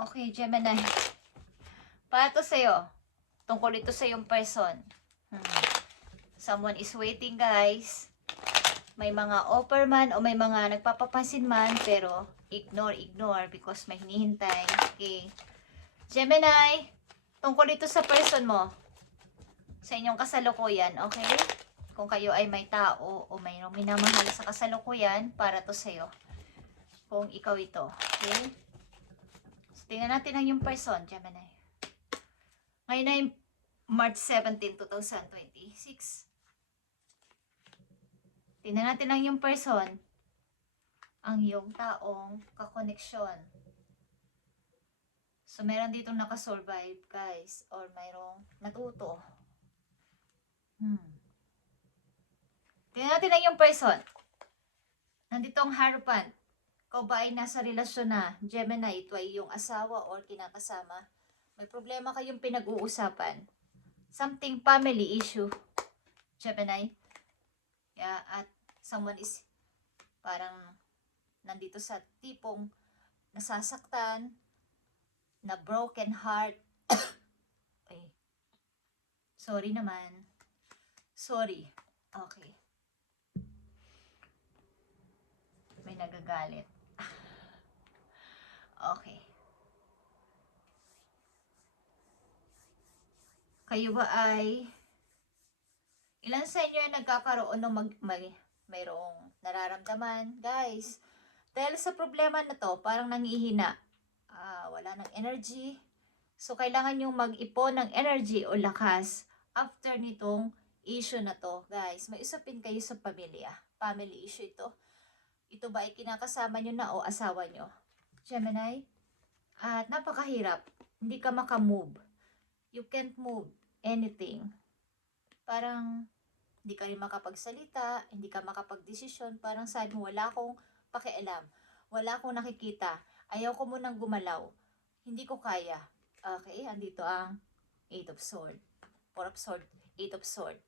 Okay, Gemini. Para to sa'yo. Tungkol ito sa yung person. Someone is waiting, guys. May mga offer man o may mga nagpapapansin man, pero ignore because may hinihintay. Okay. Gemini, tungkol ito sa person mo. Sa inyong kasalukuyan, okay? Kung kayo ay may tao o mayroong minamahal sa kasalukuyan, para to sa'yo. Kung ikaw ito, okay? So, tingnan natin ang yung person, Gemini. Ngayon ay March 17, 2026. Tingnan natin ang yung person. Ang yung taong kakoneksyon. So, meron ditong nakasurvive, guys. Or mayroong natuto. Tingnan natin ang yung person. Nandito ang harapan. Ikaw ba ay nasa relasyon na? Gemini, ito ay yung asawa or kinakasama. May problema kayong pinag-uusapan. Something family issue. Gemini. Yeah, at someone is parang nandito sa tipong nasasaktan, na broken heart. Okay. Sorry naman. Sorry. Okay. May nagagalit. Okay. Kayo ba ay ilan sa inyo ay nagkakaroon ng mayroong nararamdaman? Guys, dahil sa problema na to, parang nangihina. Wala ng energy. So, kailangan yung mag-ipon ng energy o lakas after nitong issue na to. Guys, may usapin kayo sa pamilya. Family issue ito. Ito ba ay kinakasama nyo na o asawa nyo? Gemini? At napakahirap. Hindi ka makamove. You can't move anything. Parang hindi ka rin makapagsalita, hindi ka makapagdesisyon. Parang sabi mo, wala akong pakialam. Wala akong nakikita. Ayaw ko munang gumalaw. Hindi ko kaya. Okay, andito ang 8 of Swords. 4 of Swords, 8 of Swords.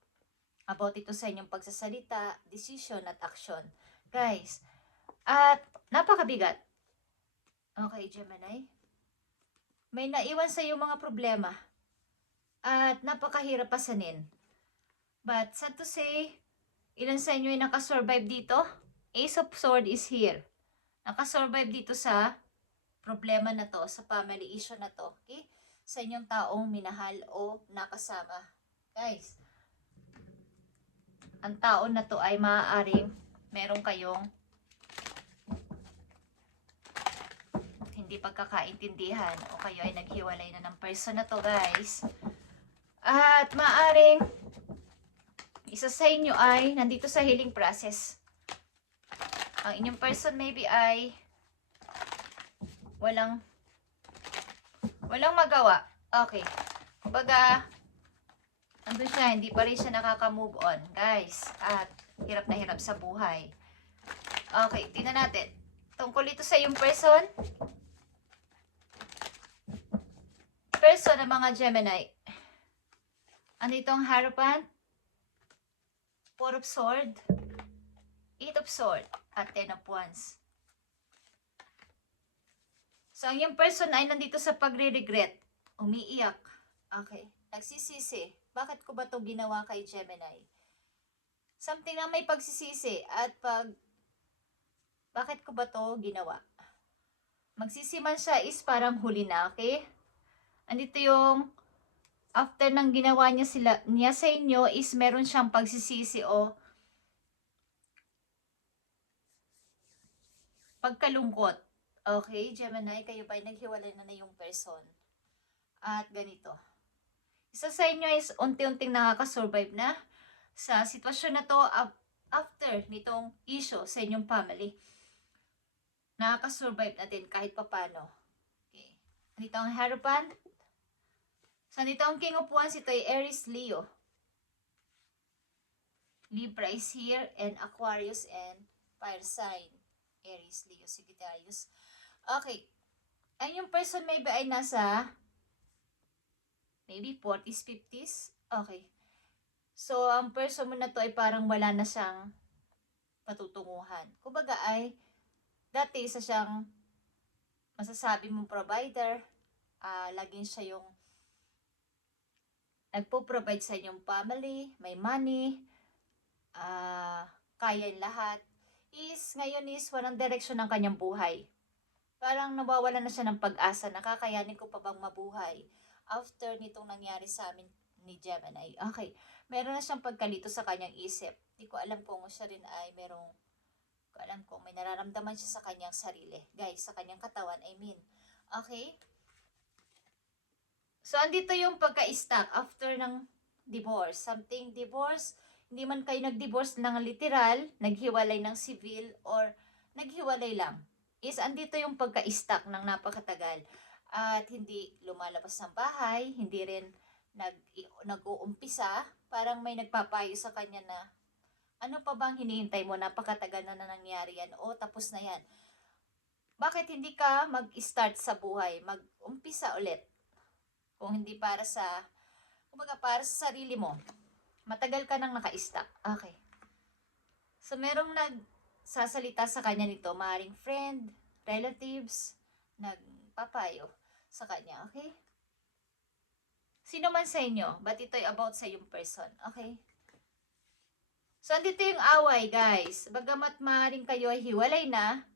About ito sa inyong pagsasalita, decision at action. Guys, at napakabigat. Okay, Gemini. May naiwan sa iyo mga problema. At napakahirap pasanin. But sad to say, ilan sa inyo ay nakasurvive dito? Ace of Swords is here. Nakasurvive dito sa problema na to, sa family issue na to. Okay? Sa inyong taong minahal o nakasama. Guys, ang tao na to ay maaaring meron kayong hindi pagkakaintindihan o kayo ay naghiwalay na ng person na to, guys. At maaaring isa sa inyo ay nandito sa healing process. Ang inyong person maybe ay walang magawa. Okay. Kumbaga, andun siya, hindi pa rin siya nakaka-move on, guys. At hirap na hirap sa buhay. Okay, tingnan natin. Tungkol ito sa yung person. Person ng mga Gemini. Andito ang harapan. 4 of Swords. 8 of Swords. At 10 of Wands. So, ang yung person ay nandito sa pagre-regret. Umiiyak. Okay. Nagsisisi. Bakit ko ba to ginawa kay Gemini? Something na may pagsisisi. At bakit ko ba to ginawa? Magsisiman siya is parang huli na. Okay? Andito yung after ng ginawa niya sa inyo is meron siyang pagsisisi o pagkalungkot. Okay, Gemini, kayo ba ay naghiwalay na yung person? At ganito. Isa sa inyo is unti-unting nakakasurvive na sa sitwasyon na to after nitong issue sa inyong family. Nakakasurvive na din kahit papano. Okay. Nandito ang harapan. So, nandito ang King of Wands. Ito ay Aries, Leo. Libra is here and Aquarius and Fire sign. Aries, Leo, Sagittarius. Okay. Ang yung person maybe ay nasa maybe 40s, 50s. Okay. So, ang person mo na to ay parang wala na siyang patutunguhan. Kumbaga ay dati isa siyang masasabi mong provider, laging siya yung nagpo-provide sa inyong family, may money, kaya yung lahat, ngayon is walang direksyon ng kanyang buhay. Parang nawawala na siya ng pag-asa, nakakayanin ko pa bang mabuhay after nitong nangyari sa amin ni Gemini. Okay, meron na siyang pagkalito sa kanyang isip. Di ko alam kung siya rin ay alam kung may nararamdaman siya sa kanyang sarili. Guys, sa kanyang katawan, I mean. Okay? So, andito yung pagka-stuck after ng divorce. Something divorce, hindi man kayo nag-divorce ng literal, naghiwalay ng civil, or naghiwalay lang. Andito yung pagka-stuck ng napakatagal. At hindi lumalabas ng bahay, hindi rin nag-uumpisa, parang may nagpapayo sa kanya na, ano pa bang hinihintay mo? Napakatagal na nangyari yan. O, tapos na yan. Bakit hindi ka mag-start sa buhay? Mag-umpisa ulit. Kung hindi para sa sarili mo. Matagal ka nang naka-stuck. Okay. So, merong nagsasalita sa kanya nito. Maaaring friend, relatives, nagpapayo sa kanya. Okay? Sino man sa inyo, but ito'y about sa yung person. Okay? So, andito yung away, guys. Bagamat maaaring kayo ay hiwalay na,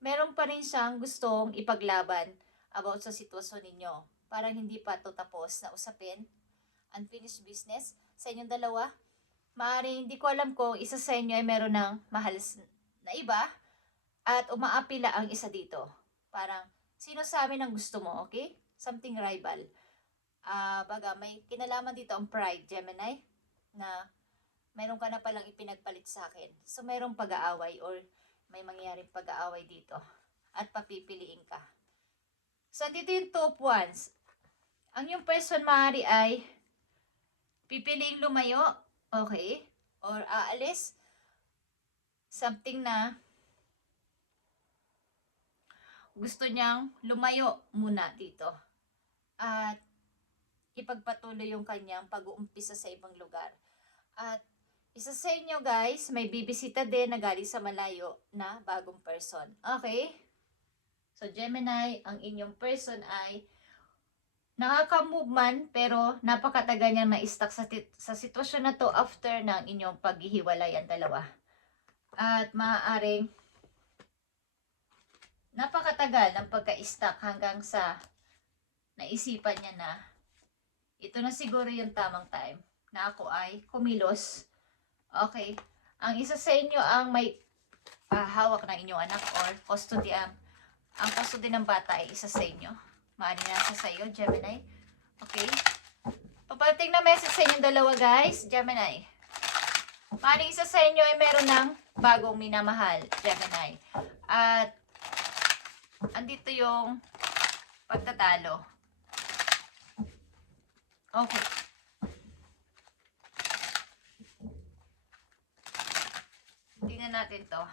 meron pa rin siyang gustong ipaglaban about sa sitwasyon ninyo. Parang hindi pa ito tapos na usapin. Unfinished business sa inyong dalawa. Maaaring hindi ko alam kung isa sa inyo ay meron ng mahal na iba at umaapila ang isa dito. Parang, sino sa amin ang gusto mo, okay? Something rival. Baga, may kinalaman dito ang pride, Gemini, na meron ka na palang ipinagpalit sa akin. So, merong pag-aaway or may mangyaring pag-aaway dito. At papipiliin ka. So, dito yung top ones. Ang yung person maaari ay pipiliing lumayo, okay? Or aalis. Something na gusto niyang lumayo muna dito. At ipagpatuloy yung kanyang pag-uumpisa sa ibang lugar. At isa sa inyo guys, may bibisita din na galing sa malayo na bagong person. Okay? So Gemini, ang inyong person ay nakaka-move man, pero napakatagal niyang na-stuck sa sitwasyon na to after ng inyong paghihiwalay ang dalawa. At maaaring napakatagal ng pagka-stuck hanggang sa naisipan niya na ito na siguro yung tamang time na ako ay kumilos. Okay. Ang isa sa inyo ang may hawak ng inyong anak or custody ang custody ng bata ay isa sa inyo. Maaaring nasa sa iyo, Gemini. Okay? Paparating na message sa inyong dalawa, guys. Gemini. Maaaring isa sa inyo ay meron ng bagong minamahal, Gemini. At andito yung pagtatalo. Okay. Tingnan natin to.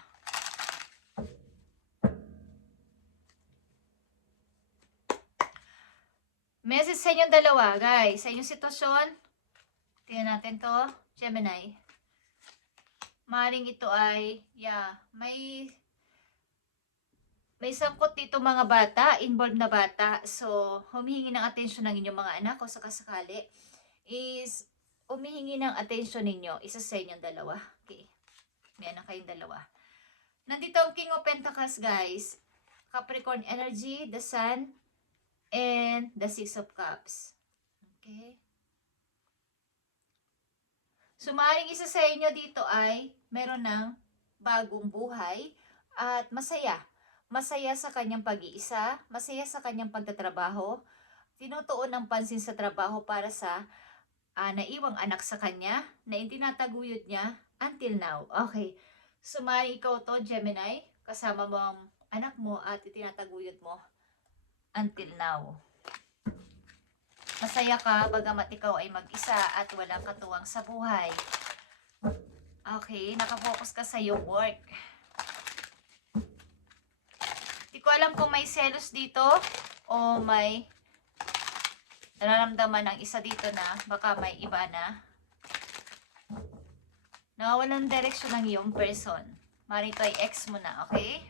Message sa inyong dalawa, guys. Sa inyong sitwasyon. Tingnan natin to. Gemini. Maring ito ay, may sangkot dito mga bata, involved na bata. So, humihingi ng atensyon ng inyong mga anak o sakasakali. Humihingi ng atensyon ninyo. Isa sa inyong dalawa. Okay. May anak kayong dalawa. Nandito ang King of Pentacles, guys. Capricorn energy, the Sun, and the Six of Cups. Okay? So, maaaring isa sa inyo dito ay meron ng bagong buhay at masaya. Masaya sa kanyang pag-iisa, masaya sa kanyang pagtatrabaho, tinutuon ng pansin sa trabaho para sa naiwang anak sa kanya na itinataguyod niya until now. Okay. So, maaaring ikaw to, Gemini, kasama mo ang anak mo at itinataguyod mo until now. Masaya ka bagamat ikaw ay mag-isa at walang katuwang sa buhay. Okay, nakafocus ka sa iyong work. Hindi ko alam kung may selos dito o may nararamdaman ng isa dito na baka may iba na. Nawawalan ng direksyon ng iyong person. Marito ay ex mo na, okay?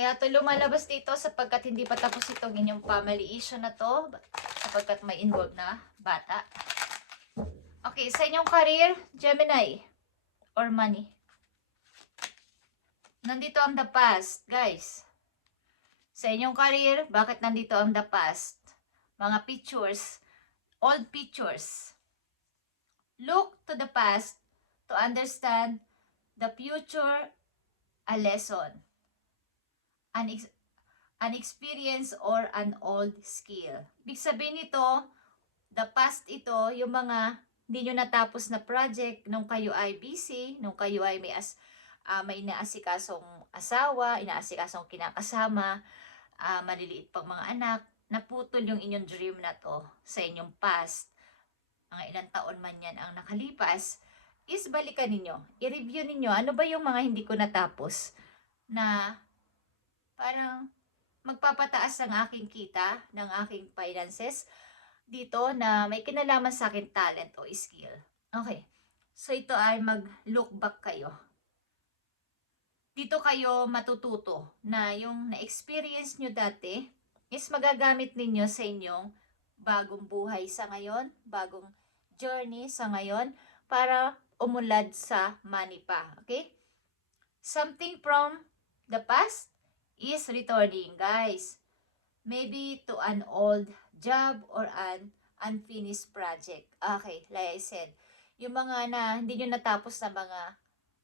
Kaya to lumalabas dito sapagkat hindi pa tapos itong inyong family issue na to. Sapagkat may involved na bata. Okay, sa inyong career, Gemini or money. Nandito ang the past, guys. Sa inyong career, bakit nandito ang the past? Mga pictures, old pictures. Look to the past to understand the future, a lesson, an experience or an old skill. Ibig sabihin nito, the past ito, yung mga hindi nyo natapos na project nung kayo ay busy, nung kayo ay may inaasikasong asawa, inaasikasong kinakasama, maliliit pang mga anak, naputol yung inyong dream na to sa inyong past. Mga ilang taon man yan ang nakalipas, is balikan ninyo, i-review ninyo, ano ba yung mga hindi ko natapos na parang magpapataas ng aking kita, ng aking finances, dito na may kinalaman sa akin talent o skill. Okay. So ito ay mag-look back kayo. Dito kayo matututo na yung na-experience nyo dati is magagamit ninyo sa inyong bagong buhay sa ngayon, bagong journey sa ngayon para umunlad sa money pa. Okay? Something from the past is returning, guys. Maybe to an old job or an unfinished project. Okay, like I said, yung mga na hindi nyo natapos na mga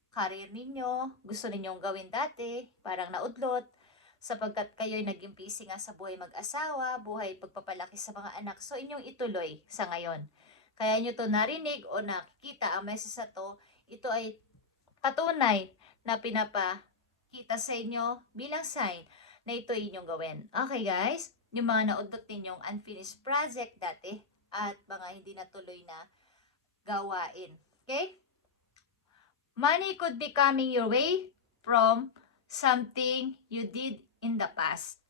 career ninyo, gusto ninyong gawin dati, parang naudlot, sapagkat kayo'y naging busy nga sa buhay mag-asawa, buhay pagpapalaki sa mga anak, so inyong ituloy sa ngayon. Kaya nyo to narinig o nakikita ang message na to, ito ay patunay na pinapakita sa inyo bilang sign na ito inyong gawin. Okay guys, yung mga naudot ninyong unfinished project dati at mga hindi natuloy na gawain. Okay? Money could be coming your way from something you did in the past.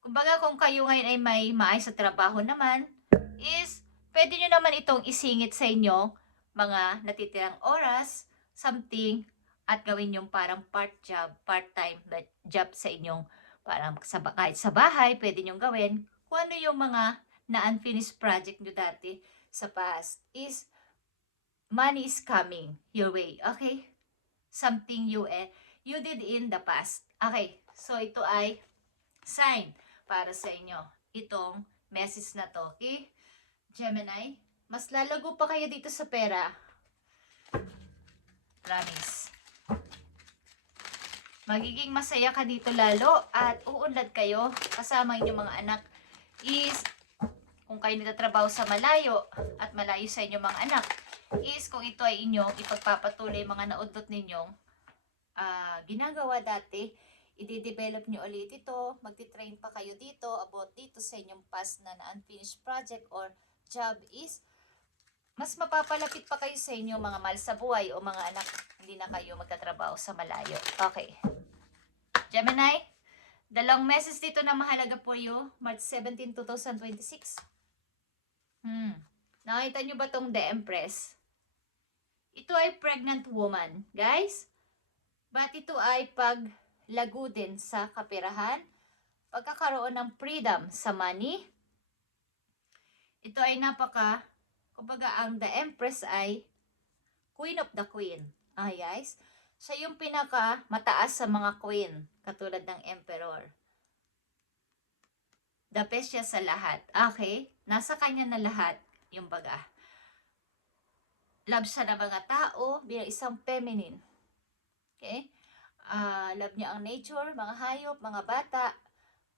Kumbaga kung kayo ngayon ay may maayos sa trabaho naman, is pwede nyo naman itong isingit sa inyo mga natitirang oras, something, at gawin yung parang part-time job sa inyong parang kahit sa bahay, pwede nyo gawin. Kung ano yung mga na-unfinished project nyo dati sa past is money is coming your way. Okay? Something you did in the past. Okay. So, ito ay sign para sa inyo. Itong message na to. Okay? Gemini, mas lalago pa kayo dito sa pera. Promise. Magiging masaya ka dito lalo at uunlad kayo kasama inyong mga anak is kung kayo nagtatrabaho sa malayo at malayo sa inyong mga anak is kung ito ay inyong ipagpapatuloy mga naudlot ninyong ginagawa dati, i-develop nyo ulit ito, magti-train pa kayo dito about dito sa inyong past na unfinished project or job is mas mapapalapit pa kayo sa inyong mga mahal sa buhay o mga anak, hindi na kayo magtatrabaho sa malayo. Okay. Gemini, dalawang message dito na mahalaga po you, March 17, 2026. Nakita nyo ba tong The Empress? Ito ay pregnant woman, guys. But ito ay paglago din sa kaperahan, pagkakaroon ng freedom sa money. Ito ay kumbaga ang The Empress ay Queen of the Queen. Guys, siya yung pinaka mataas sa mga queen, katulad ng Emperor. The best siya sa lahat. Okay? Nasa kanya na lahat yung baga. Love siya ng mga tao bilang isang feminine. Okay? Love niya ang nature, mga hayop, mga bata.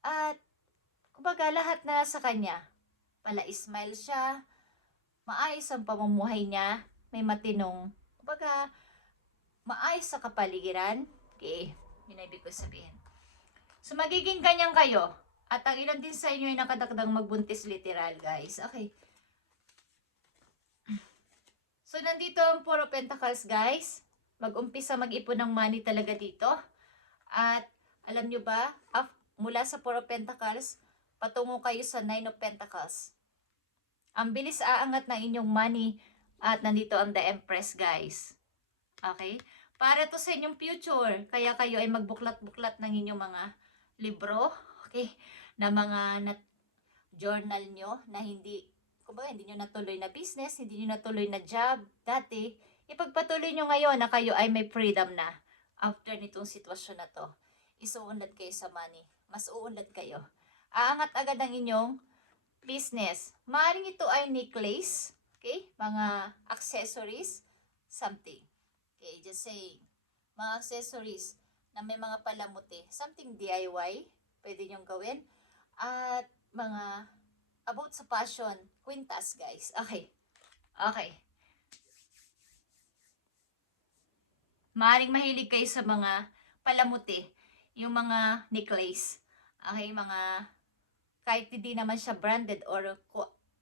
At kumbaga lahat na nasa kanya. Pala-smile siya. Maayos ang pamumuhay niya. May matinong, kumbaga, maayos sa kapaligiran. Okay, yun ay ibig ko sabihin. So, magiging ganyan kayo. At ang ilan din sa inyo ay nakadagdag magbuntis literal, guys. Okay. So, nandito ang Four of Pentacles, guys. Mag-umpisa mag-ipon ng money talaga dito. At, alam nyo ba, mula sa Four of Pentacles, patungo kayo sa Nine of Pentacles. Ang bilis aangat ng inyong money at nandito ang The Empress, guys. Okay? Para to sa inyong future. Kaya kayo ay magbuklat-buklat ng inyong mga libro, okay? Na mga journal nyo na hindi, kumbaga, hindi nyo natuloy na business, hindi nyo natuloy na job dati, ipagpatuloy nyo ngayon na kayo ay may freedom na after nitong sitwasyon na to. Isuunlad kayo sa money. Mas uunlad kayo. Aangat agad ang inyong business. Maaaring ito ay necklace, okay? Mga accessories, something. Okay, just saying. Mga accessories na may mga palamuti, something DIY, pwede nyong gawin. At mga about sa fashion, kwintas guys. Okay. Okay. Maaaring mahilig kayo sa mga palamuti, yung mga necklace. Okay, mga kahit hindi naman siya branded or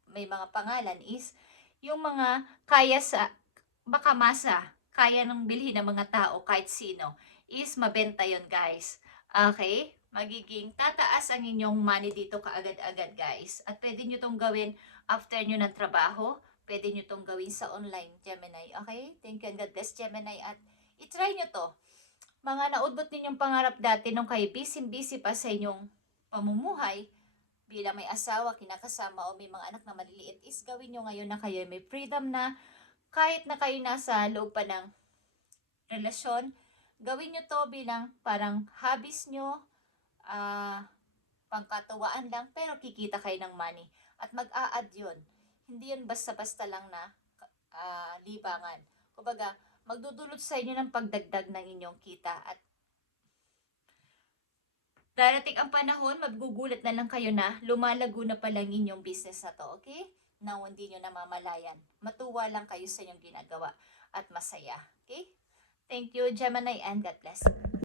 may mga pangalan is yung mga kaya sa baka masa, kaya nang bilhin ng mga tao kahit sino is mabenta yon guys. Okay? Magiging tataas ang inyong money dito kaagad-agad guys. At pwede nyo tong gawin after nyo ng trabaho. Pwede nyo tong gawin sa online, Gemini. Okay? Thank you and God bless, Gemini. At itry nyo to. Mga naudot ninyong pangarap dati nung kayo busy-busy pa sa inyong pamumuhay, bilang may asawa, kinakasama o may mga anak na maliliit, is gawin nyo ngayon na kayo may freedom na kahit na kayo nasa loob pa ng relasyon, gawin nyo to bilang parang hobbies nyo, pangkatuwaan lang, pero kikita kayo ng money. At mag-a-add yun. Hindi yun basta-basta lang na libangan. Kumbaga, magdudulot sa inyo ng pagdagdag ng inyong kita. At darating ang panahon, magugulat na lang kayo na lumalago na pala inyong business na to, okay? Na hindi nyo namamalayan. Matuwa lang kayo sa inyong ginagawa at masaya, okay? Thank you, Gemini, and God bless.